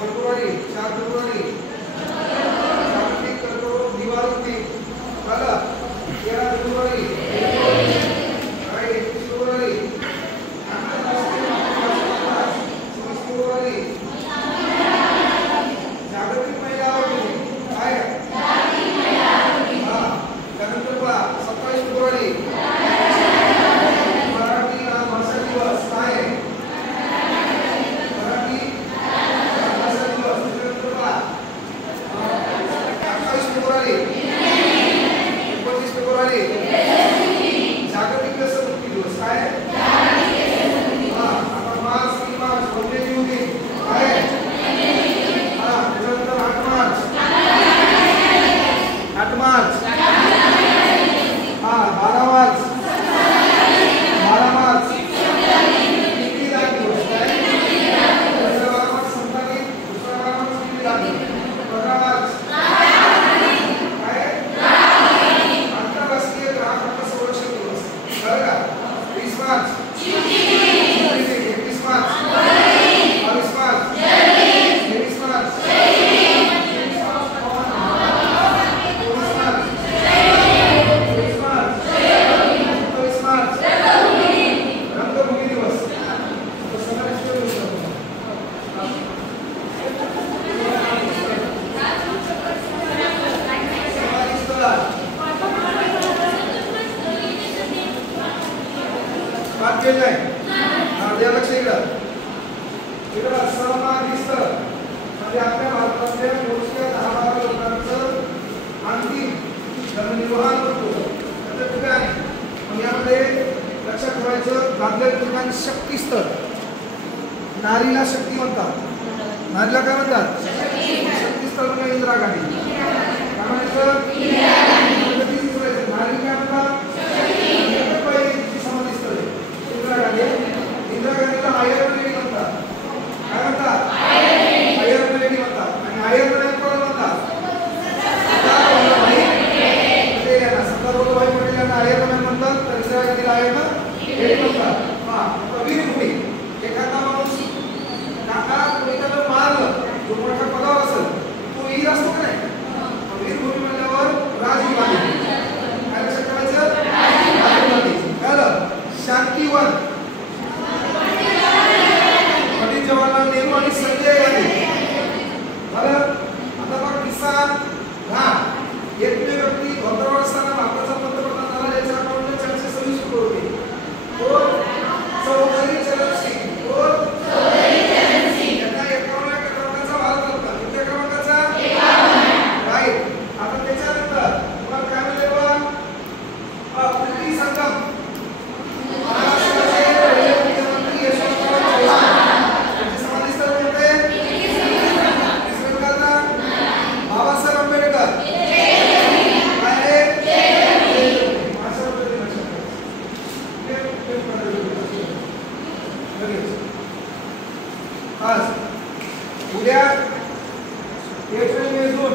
February 4 February जागतिक कर्करोग निवारण दिन झालं 13 फेब्रुवारी 21 फेब्रुवारी 24 फेब्रुवारी जागतिक महिला दिन काय त्यानंतर 27 फेब्रुवारी मराठी भाषा दिवस काय मराठी भाषा दिवस त्यानंतर 28 फेब्रुवारी 29 फेब्रुवारी जागतिक व्यसनमुक्ती दिवस काय आता मार्च 3 मार्च वन्यजीव दिन काय त्यानंतर 8 मार्च 12 मार्च 12 मार्च किती दान दिवस काय पहिला 12 मार्च संतानी दुसरा 12 मार्च किती दान 15 मार्च काय आंतरराष्ट्रीय ग्राहक हक्क संरक्षण दिवस कळलं का 20 मार्च 21 मार्च 22 मार्च 23 मार्च 24 मार्च रंगभूमी दिवस तो समाविष्ट दिवस बात केली आहे द्या लक्ष इकडं समाधिस्थ म्हणजे आपल्या भारतातल्या मोजक्या 10-12 लोकांचं अंतिम धर्मनिर्वाहन करतो त्याचं ठिकाण मग यामध्ये लक्षात ठेवायचं दाखले ठिकाण शक्तीस्थळ नारीला शक्ती म्हणतात नारीला काय म्हणतात शक्तीस्थळ म्हणजे इंदिरा गांधी काय म्हणायचं नारी काय म्हणतात पहिली समाधिस्थळ इंदिरा गांधी इंदिरा गांधीला आयर्न लेडी म्हणतात काय म्हणतात आयर्न लेडी म्हणतात आणि आयर्न लेडी कोण म्हणतात सरदार वल्लभभाई पटेल यांना आयर्न म्हणतात तर इंदिरा गांधीला आयर्न लेडी म्हणतात वीरभूमी एखादा माणूस काका कोणीकडे मारलं जो मोठ्या पदावर असेल तो वीर असतो का नाही वीरभूमी म्हणल्यावर राजीव गांधी काय लक्षात ठेवायचं राजीव गांधी कळलं शांतीवन पंडित जवाहरलाल नेहरू आणि संजय गांधी झालं आता बघ किस्सा एकमेव व्यक्ती भद्रावर असताना भारताचा पंतप्रधान झाला ज्याच्या अकाउंटला 426 करोड होते तो चौधरी चरण सिंग यांना 51 क्रमांकाचा भारत होता किती क्रमांकाचा 51 राईट आता त्याच्यानंतर तुम्हाला काय मिळेल प्रीती संगम महाराष्ट्राचे पहिले मुख्यमंत्री यशवंतराव चव्हाण यांचे समाधिस्थळ कोणते बाबासाहेब आंबेडकर उद्या 1 मे जून